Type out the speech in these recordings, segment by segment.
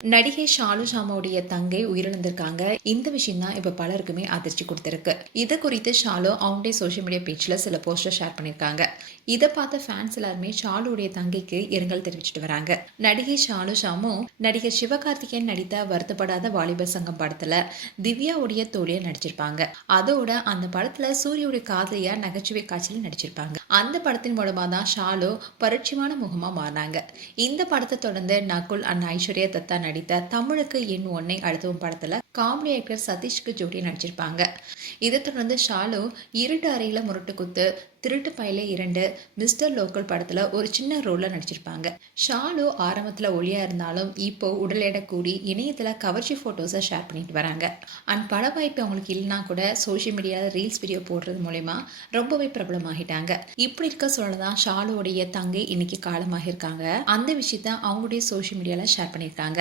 நடிகை ஷாலு ஷாமாவுடைய தங்கை உயிரிழந்திருக்காங்க. இந்த விஷயம் தான் இப்ப பலருக்குமே அதிர்ச்சி கொடுத்திருக்கு. இது குறித்து ஷாலு அவங்களுடைய சோஷியல் மீடியா பேஜ்ல சில போஸ்டர் ஷேர் பண்ணிருக்காங்க. இதை பார்த்த ஃபேன்ஸ் எல்லாருமே ஷாலுடைய தங்கைக்கு இரங்கல் தெரிவிச்சிட்டு வராங்க. நடிகை ஷாலு ஷாமு நடிகர் சிவகார்த்திகேயன் நடித்த வருத்தப்படாத வாலிபர் சங்கம் படத்துல திவ்யாவுடைய தோழியா நடிச்சிருப்பாங்க. அதோட அந்த படத்துல சூரியுடைய காதலியா நகைச்சுவை காட்சியில் நடிச்சிருப்பாங்க. அந்த படத்தின் மூலமா தான் ஷாலு பரிட்சயமான முகமா மாறினாங்க. இந்த படத்தை தொடர்ந்து நகுல் அண்ட் ஐஸ்வர்யா தத்தா நடித்த தமிழுக்கு என் ஒன்னை அழுத்தவும் படத்துல காமெடி ஆக்டர் சதீஷ்க்கு ஜோடி நடிச்சிருப்பாங்க. இதை தொடர்ந்து ஷாலு இருட்டு அறையில முரட்டு குத்து, திருட்டு பயில 2, மிஸ்டர் லோக்கல் படத்துல ஒரு சின்ன ரோல்ல நடிச்சிருப்பாங்க. ஷாலு ஆரம்பத்துல ஒளியா இருந்தாலும் இப்போ உடல் எடை கூடி இணையத்துல கவர்ச்சி போட்டோஸை ஷேர் பண்ணிட்டு வராங்க. அண்ட் பட வாய்ப்பு அவங்களுக்கு இல்லைனா கூட சோஷியல் மீடியாவில் ரீல்ஸ் வீடியோ போடுறது மூலயமா ரொம்பவே பிரபலமாகிட்டாங்க. இப்படி இருக்க சொல்லதான் ஷாலுடைய தங்கை இன்னைக்கு காலமாக இருக்காங்க. அந்த விஷயத்த அவங்களுடைய சோஷியல் மீடியால ஷேர் பண்ணியிருக்காங்க.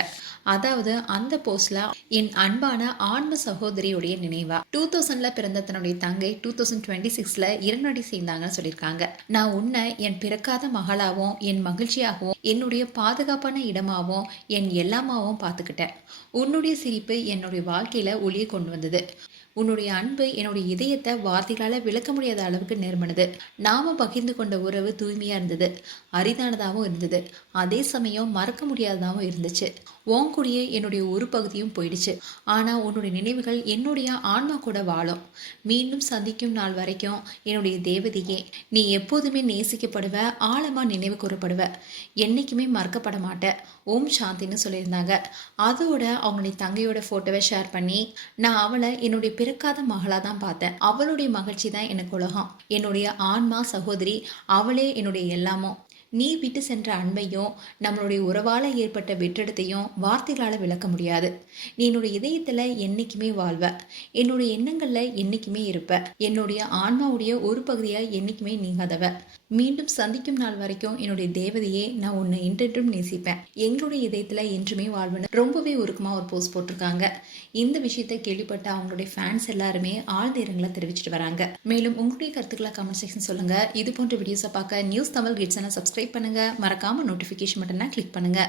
அதாவது அந்த போஸ்ட்ல என் அன்பான ஆன்ம சகோதரியுடைய நினைவா 2000ல பிறந்த தன்னுடைய தங்கை 2026ல இரண்டடி சேர்ந்தாங்கன்னு சொல்லியிருக்காங்க. நான் உன்னை என் பிறக்காத மகளாவும் என் மகிழ்ச்சியாகவும் என்னுடைய பாதுகாப்பான இடமாவும் என் எல்லாமாவும் பார்த்துக்கிட்டேன். உன்னுடைய சிரிப்பு என்னுடைய வாழ்க்கையில ஒளியை கொண்டு வந்தது. உன்னுடைய அன்பு என்னுடைய இதயத்தை வார்த்தைகளால் விளக்க முடியாத அளவுக்கு நேர்மனது. நாம பகிர்ந்து கொண்ட உறவு தூய்மையா இருந்தது, அரிதானதாகவும் இருந்தது, அதே சமயம் மறக்க முடியாததாகவும் இருந்துச்சு. உன் கூடிய என்னுடைய ஒரு பகுதியும் போயிடுச்சு. ஆனா உன்னுடைய நினைவுகள் என்னுடைய ஆன்மா கூட வாழும். மீண்டும் சந்திக்கும் நாள் வரைக்கும் என்னுடைய தேவதையே, நீ எப்போதுமே நேசிக்கப்படுவ, ஆழமா நினைவு கூறப்படுவ, என்னைக்குமே மறக்கப்பட மாட்ட. ஓம் சாந்தின்னு சொல்லியிருந்தாங்க. அதோட அவங்களுடைய தங்கையோட போட்டோவை ஷேர் பண்ணி, நான் அவளை என்னுடைய பிறக்காத மகளா தான் பார்த்தேன். அவளுடைய மகிழ்ச்சி தான் எனக்கு உலகம். என்னுடைய ஆன்மா சகோதரி, அவளே என்னுடைய எல்லாமோ. நீ விட்டு சென்ற அன்பையும் நம்மளுடைய உறவால ஏற்பட்ட வெற்றிடத்தையும் வார்த்தைகளால விளக்க முடியாது. நீ என்னுடைய இதயத்துல என்னைக்குமே வாழ்வ, என்னுடைய எண்ணங்கள்ல என்னைக்குமே இருப்ப, என்னுடைய ஆன்மாவுடைய ஒரு பகுதியா என்னைக்குமே நீங்காதவ. மீண்டும் சந்திக்கும் நாள் வரைக்கும் என்னுடைய தேவதையே, நான் உன்னை என்றென்றும் நேசிப்பேன், எங்களுடைய இதயத்துல என்றுமே வாழ்வுன்னு ரொம்பவே உருக்கமா ஒரு போஸ்ட் போட்டிருக்காங்க. இந்த விஷயத்தை கேள்விப்பட்ட அவங்களுடைய ஃபேன்ஸ் எல்லாருமே ஆழ்ந்த இரங்கலை தெரிவிச்சிட்டு வராங்க. மேலும் உங்களுடைய கருத்துக்களை கமெண்ட் செக்ஷன் சொல்லுங்க. இது போன்ற வீடியோஸை பார்க்க நியூஸ் தமிழ் கிட்ஸ் சப்ஸ்கிரைப் பண்ணுங்க. மறக்காம நோட்டிஃபிகேஷன் பட்டனை கிளிக் பண்ணுங்க.